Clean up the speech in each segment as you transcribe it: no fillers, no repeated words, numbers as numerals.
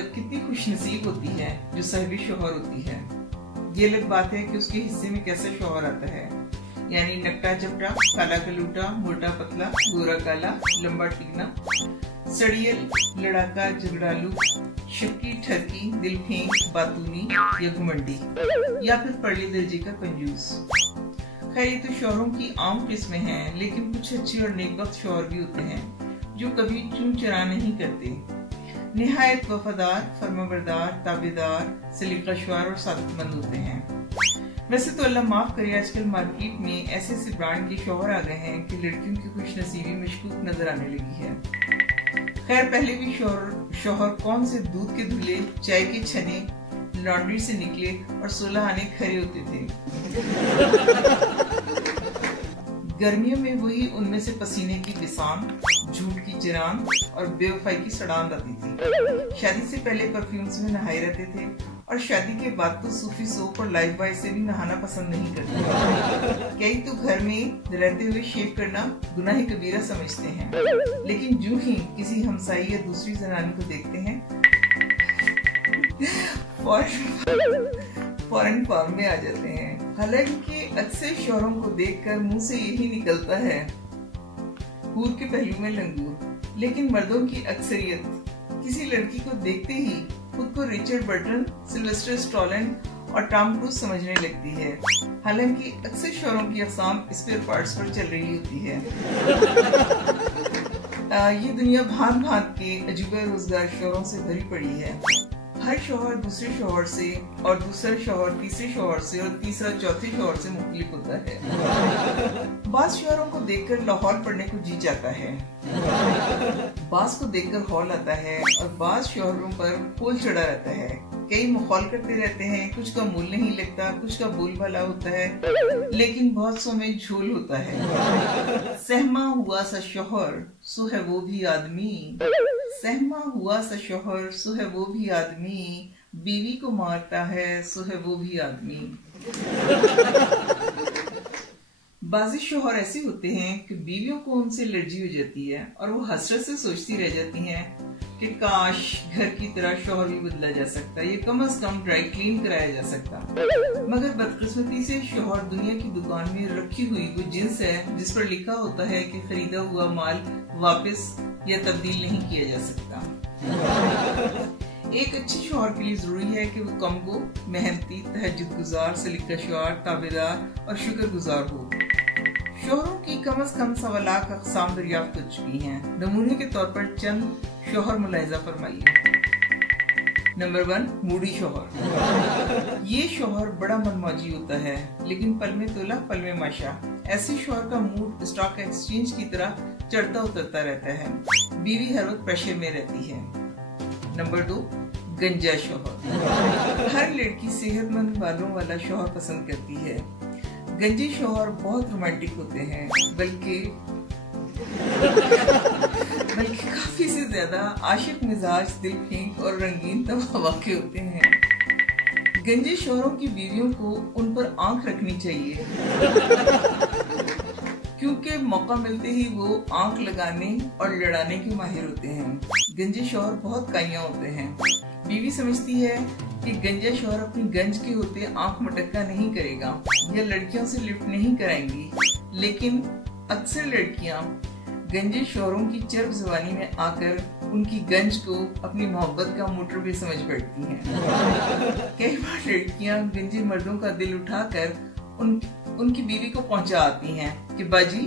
औरत कितनी खुशनसीब होती है जो साहिबी शौहर होती है। ये अलग बात है कि उसके हिस्से में कैसा शौहर आता है, यानी नकटा चपटा, काला कलूटा, मोटा पतला, गोरा काला, लंबा टीना, सड़ियल, लड़ाका, झगड़ालू, शक्की ठरकी, दिल फेंक, बातूनी या घुमंडी, या फिर परले दर्जे का कंजूस। खैर ये तो शौहरों की आम किस्में हैं, लेकिन कुछ अच्छे और नेकबख्त शौहर भी होते हैं जो कभी चूं चरा नहीं करते, निहायत वफादार, फर्माबरदार, ताबेदार, सलीकाशवार और सादतमंद होते हैं। वैसे तो अल्लाह माफ करे, आजकल मार्केट में ऐसे ऐसे ब्रांड के शौहर आ गए हैं कि लड़कियों की खुशनसीबी मशकूक नजर आने लगी है। खैर पहले भी शौहर कौन से दूध के धुले, चाय के छने, लॉन्ड्री से निकले और 16 आने खरे होते थे। गर्मियों में वही उनमें से पसीने की बिसान, झूठ की चिरान और बेवफाई की सड़ान आती थी। शादी से पहले परफ्यूम्स में नहाए रहते थे और शादी के बाद तो सूफी सोप और लाइफ बॉय से भी नहाना पसंद नहीं करते। कई तो घर में रहते हुए शेव करना गुनाह कबीरा समझते हैं, लेकिन जो ही किसी हमसाई या दूसरी जनानी को देखते हैं फौरन फार्म में आ जाते हैं। हालांकि अक्सर शौहरों को देखकर मुंह से यही निकलता है, हूर के पहलू में लंगूर, लेकिन मर्दों की अक्सरियत किसी लड़की को देखते ही खुद को रिचर्ड बर्टन, सिल्वेस्टर स्टैलोन और टॉम क्रूज समझने लगती है। हालांकि अक्सर शौहरों की अक़साम स्पेयर पार्ट्स पर चल रही होती है। ये दुनिया भांत भांत के अजूबे रोजगार शौहरों से भरी पड़ी है। हर शौहर दूसरे शौहर से और दूसरा शौहर तीसरे शौहर से और तीसरा चौथे शौहर से मुख्तलिफ होता है। बाज़ शौहरों को देखकर लाहौल पढ़ने को जी जाता है, बाज़ को देखकर हौल आता है और बाज़ शौहरों पर फूल चढ़ा रहता है। कई मखौल करते रहते हैं, कुछ का मूल नहीं लगता, कुछ का बोल भला होता है, लेकिन बहुत सौ में झोल होता है। सहमा हुआ सा शौहर सो है वो भी आदमी, सहमा हुआ सा शौहर सो है वो भी आदमी, बीवी को मारता है सो है वो भी आदमी। बाज़ी शौहर ऐसे होते हैं कि बीवियों को उनसे एलर्जी हो जाती है और वो हसरत से सोचती रह जाती हैं कि काश घर की तरह शौहर भी बदला जा सकता, ये कम से कम ड्राई क्लीन कराया जा सकता। मगर बदकिस्मती से शौहर दुनिया की दुकान में रखी हुई वो जिन्स है जिस पर लिखा होता है कि खरीदा हुआ माल वापस या तब्दील नहीं किया जा सकता। एक अच्छे शौहर के लिए जरूरी है कि वो कम को मेहनती, तहज्जुद गुजार, सलीकाशवार, ताबेदार और शुक्रगुजार हो। शौहरों की कम से कम 1.25 लाख अक़साम दरियाफ्त हो चुकी हैं। नमूने के तौर पर चंद शौहर मुलाहिजा फरमाइए। नंबर 1, मूडी शौहर। ये शौहर बड़ा मनमौजी होता है, लेकिन पल में तोला पल में माशा। ऐसे शौहर का मूड स्टॉक एक्सचेंज की तरह चढ़ता उतरता रहता है। बीवी हर वक्त प्रेशर में रहती है। नंबर 2, गंजा शौहर। हर लड़की सेहतमंद बालों वाला शौहर पसंद करती है। गंजे शौहर बहुत रोमांटिक होते हैं, बल्कि काफी से ज्यादा आशिक मिजाज, दिल फेंक और रंगीन तवाक़ा के होते हैं। गंजे शौहरों की बीवियों को उन पर आंख रखनी चाहिए, क्योंकि मौका मिलते ही वो आंख लगाने और लड़ाने के माहिर होते हैं। गंजे शौहर बहुत काइयां होते हैं। बीवी समझती है कि गंजा शौहर अपनी गंज के होते आंख मटक्का नहीं करेगा या लड़कियों से लिफ्ट नहीं कराएंगी, लेकिन अक्सर लड़कियां गंजे शौहरों की चर्ब ज़बानी में आकर उनकी गंज को अपनी मोहब्बत का मोटरवे समझ बैठती हैं। कई बार लड़कियां गंजे मर्दों का दिल उठाकर उनकी बीवी को पहुंचा आती हैं कि बाजी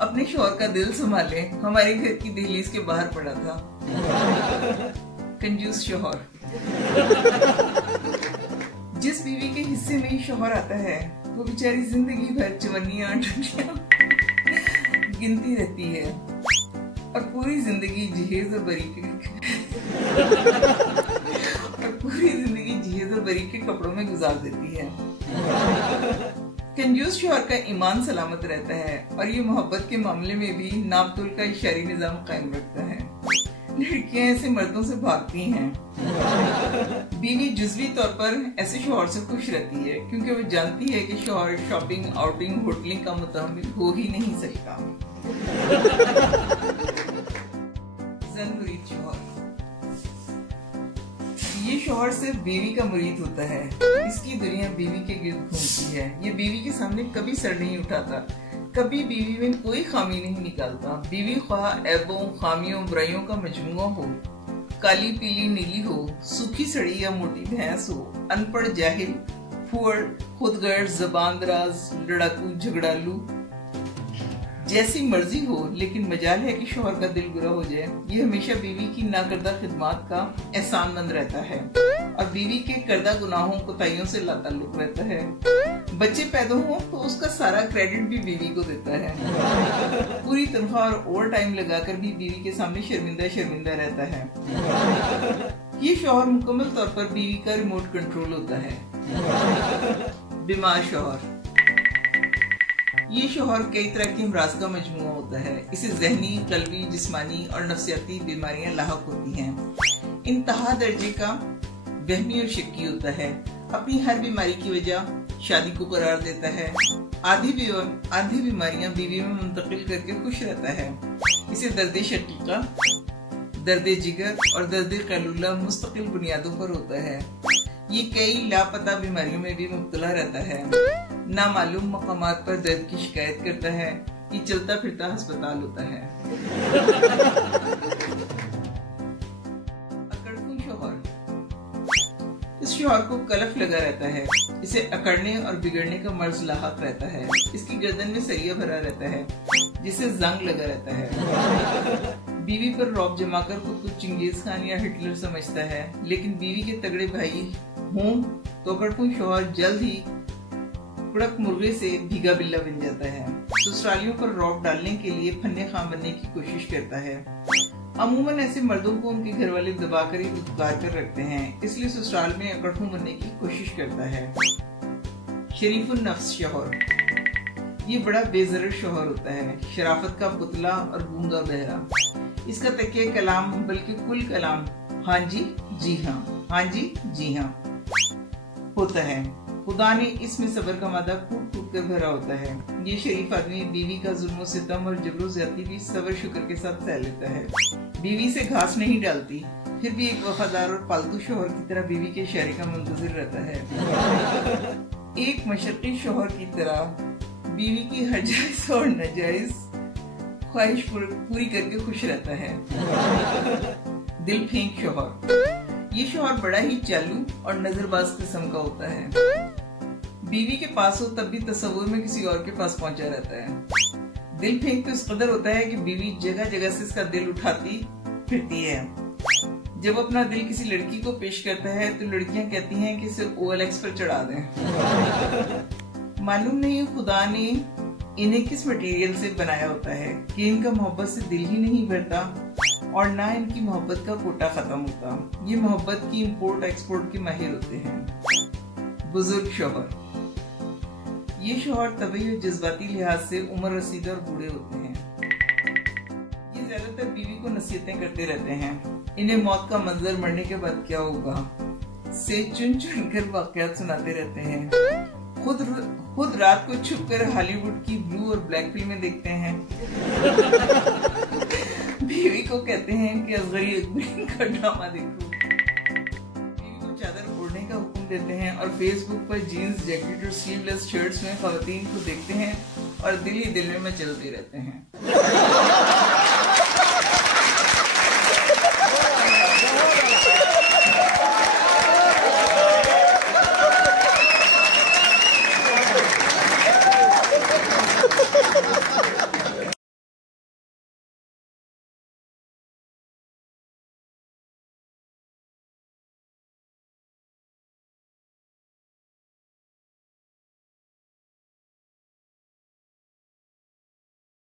अपने शौहर का दिल संभाले, हमारे घर की दहलीज के बाहर पड़ा था। कंजूस शौहर। जिस बीवी के हिस्से में ही शौहर आता है वो बेचारी जिंदगी भर चवन्नियां टंटियां गिनती रहती है और पूरी जिंदगी जहेज और बरी के कपड़ों में गुजार देती है। कंजूस शौहर का ईमान सलामत रहता है और ये मोहब्बत के मामले में भी नापतोल का इशारी निजाम कायम रखता है। लड़कियां ऐसे मर्दों से भागती हैं। बीवी जुज़वी तौर पर ऐसे शौहर से खुश रहती है क्योंकि वो जानती है कि शौहर शॉपिंग, आउटिंग, होटलिंग का मुतहम्मिल हो ही नहीं सकता। जन मुरीद शौहर। ये शौहर सिर्फ बीवी का मुरीद होता है, इसकी दुनिया बीवी के गिर्द घूमती है। ये बीवी के सामने कभी सर नहीं उठाता, कभी बीवी में कोई खामी नहीं निकालता। बीवी ख्वाह ऐबों, खामियों, बुराइयों का मजमुआ हो, काली पीली नीली हो, सूखी सड़ी या मोटी भैंस हो, अनपढ़ जाहिल, फुअड़, खुदगर्ज, ज़बान दराज, लड़ाकू, झगड़ालू, जैसी मर्जी हो, लेकिन मजाल है कि शौहर का दिल बुरा हो जाए। ये हमेशा बीवी की नाकर्दा खिदमत का एहसानमंद रहता है और बीवी के करदा गुनाहों कोताहियों से लाताल्लुक रहता है। बच्चे पैदा हो तो उसका सारा क्रेडिट भी बीवी को देता है। पूरी तनख्वाह और ओवर टाइम लगाकर भी बीवी के सामने शर्मिंदा रहता है। ये शौहर मुकम्मल तौर पर बीवी का रिमोट कंट्रोल होता है। बीमार शौहर। ये शौहर कई तरह की अमराज का मजमुआ होता है। इसे ज़हनी, कल्बी, जिस्मानी और नफ्सियाती बीमारियां लाहक होती हैं। इंतहा दर्जे का वहमी और शक्की होता है। अपनी हर बीमारी की वजह शादी को करार देता है। आधी बीमारियां बीवी में मुंतकिल करके खुश रहता है। इसे दर्द शकीका, दर्द जिगर और दर्द कैलूला मुस्तकिल बुनियादों पर होता है। ये कई लापता बीमारियों में भी मुब्तला रहता है। नामालूम मकामात पर दर्द की शिकायत करता है। ये चलता फिरता अस्पताल होता है। अकड़फू शौहर। इस शौहर को कलफ लगा रहता है। इसे अकड़ने और बिगड़ने का मर्ज लाहक रहता है। इसकी गर्दन में सरिया भरा रहता है जिसे जंग लगा रहता है। बीवी पर रौब जमाकर खुद को चंगेज खान या हिटलर समझता है, लेकिन बीवी के तगड़े भाई हों तो अकड़फू शौहर जल्द ही कुड़क मुर्गे से भीगा बिल्ला बन जाता है। ससुरालियों पर रौब डालने के लिए फन्ने खां बनने की कोशिश करता है। अमूमन ऐसे मर्दों को उनके घर वाले दबाकर ही दुत्कार कर रखते हैं, इसलिए ससुराल में अकड़फू बनने की कोशिश करता है। शरीफुन नफ्स शौहर। ये बड़ा बेज़रर शौहर होता है, शराफत का पुतला और गूंगा बहरा। इसका तकिया कलाम बल्कि कुल कलाम हाँ जी जी हाँ, हाँ जी जी हाँ होता है। खुदा ने इसमें सब्र का मादा कूट कूट कर भरा होता है। ये शरीफ आदमी बीवी का जुल्म सितम और जबरो ज़्यादती भी सब्र शुक्र के साथ सह लेता है। बीवी से घास नहीं डालती, फिर भी एक वफादार और पालतू शौहर की तरह बीवी के इशारे का मुंतजिर रहता है। एक मशक्की शौहर की तरह बीवी की हर जायज और नाजायज ख्वाहिश पूरी करके खुश रहता है। दिल फेंक शौहर। ये शौहर बड़ा ही चालू और नजरबाज किस्म का होता है। बीवी के पास हो तब भी तस्वुर में किसी और के पास पहुंचा रहता है। दिल फेंक तो इस कदर होता है कि बीवी जगह जगह से इसका दिल उठाती फिरती है। जब अपना दिल किसी लड़की को पेश करता है तो लड़कियां कहती हैं कि इसे OLX पर चढ़ा दें। मालूम नहीं खुदा ने इन्हें किस मटेरियल से बनाया होता है कि इनका मोहब्बत से दिल ही नहीं भरता और ना इनकी मोहब्बत का कोटा खत्म होता। ये मोहब्बत की इंपोर्ट एक्सपोर्ट के माहिर होते हैं। बुजुर्ग शौहर। ये शौहर तबई और जज्बाती लिहाज से उम्र रसीदा और बूढ़े होते हैं। ये ज्यादातर बीवी को नसीहतें करते रहते हैं। इन्हें मौत का मंजर मरने के बाद क्या होगा से चुन चुन कर वाकयात सुनाते रहते हैं। खुद रात को छुपकर हॉलीवुड की ब्लू और ब्लैक फिल्में देखते हैं। बीवी को कहते हैं कि असगरी अकबरी का ड्रामा देखो। बीवी को चादर ओढ़ने का हुक्म देते हैं और फेसबुक पर जीन्स, जैकेट और स्लीवलेस शर्ट्स में खवातीन को देखते हैं और दिल ही दिल में मचलते रहते हैं।